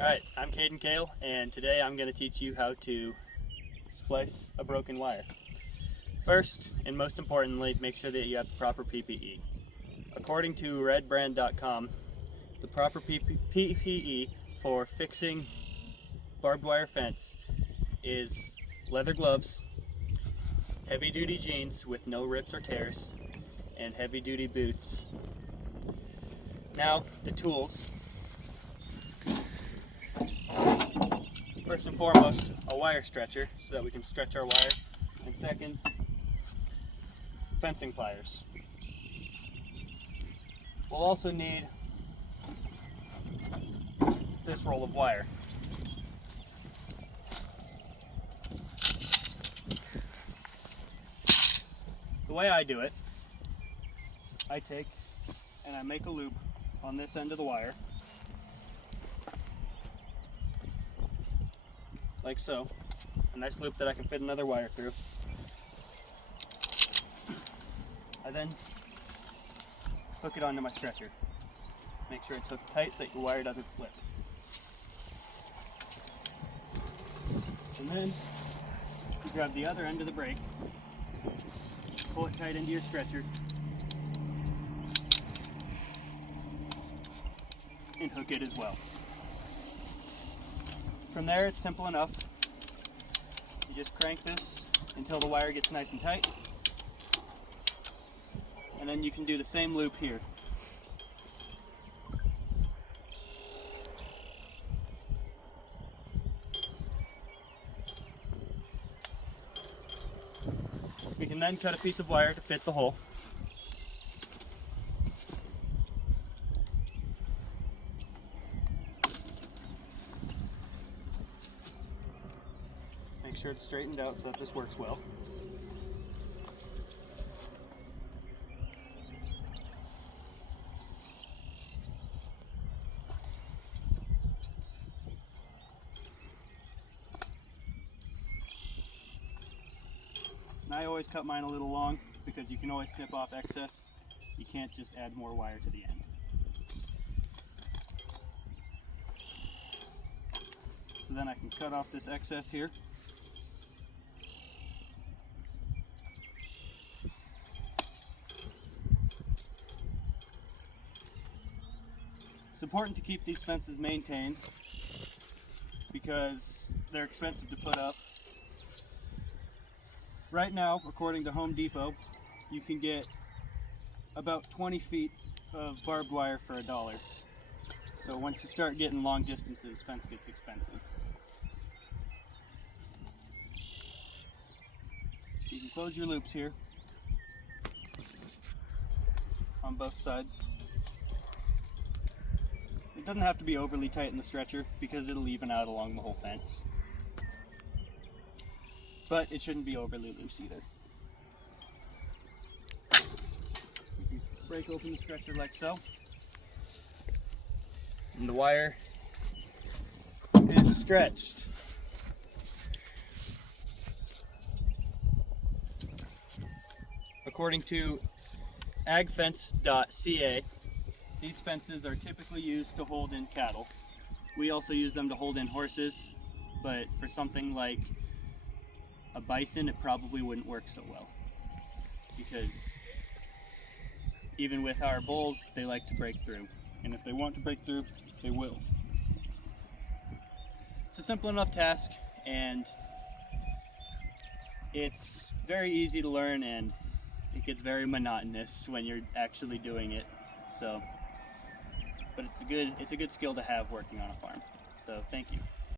Alright, I'm Kayden Kayl, and today I'm going to teach you how to splice a broken wire. First, and most importantly, make sure that you have the proper PPE. According to redbrand.com, the proper PPE for fixing barbed wire fence is leather gloves, heavy-duty jeans with no rips or tears, and heavy-duty boots. Now, the tools. First and foremost, a wire stretcher so that we can stretch our wire. And second, fencing pliers. We'll also need this roll of wire. The way I do it, I take and I make a loop on this end of the wire, like so. A nice loop that I can fit another wire through. I then hook it onto my stretcher. Make sure it's hooked tight so that your wire doesn't slip. And then you grab the other end of the brake, pull it tight into your stretcher, and hook it as well. From there, it's simple enough. You just crank this until the wire gets nice and tight, and then you can do the same loop here. We can then cut a piece of wire to fit the hole. Make sure it's straightened out so that this works well. And I always cut mine a little long because you can always snip off excess. You can't just add more wire to the end. So then I can cut off this excess here. It's important to keep these fences maintained because they're expensive to put up. Right now, according to Home Depot, you can get about 20 feet of barbed wire for $1. So once you start getting long distances, fence gets expensive. So you can close your loops here on both sides. It doesn't have to be overly tight in the stretcher because it'll even out along the whole fence. But it shouldn't be overly loose either. You can break open the stretcher like so. And the wire is stretched. According to agfence.ca, these fences are typically used to hold in cattle. We also use them to hold in horses, but for something like a bison, it probably wouldn't work so well because even with our bulls, they like to break through, and if they want to break through, they will. It's a simple enough task, and it's very easy to learn, and it gets very monotonous when you're actually doing it. So, but it's a good skill to have working on a farm. So, thank you.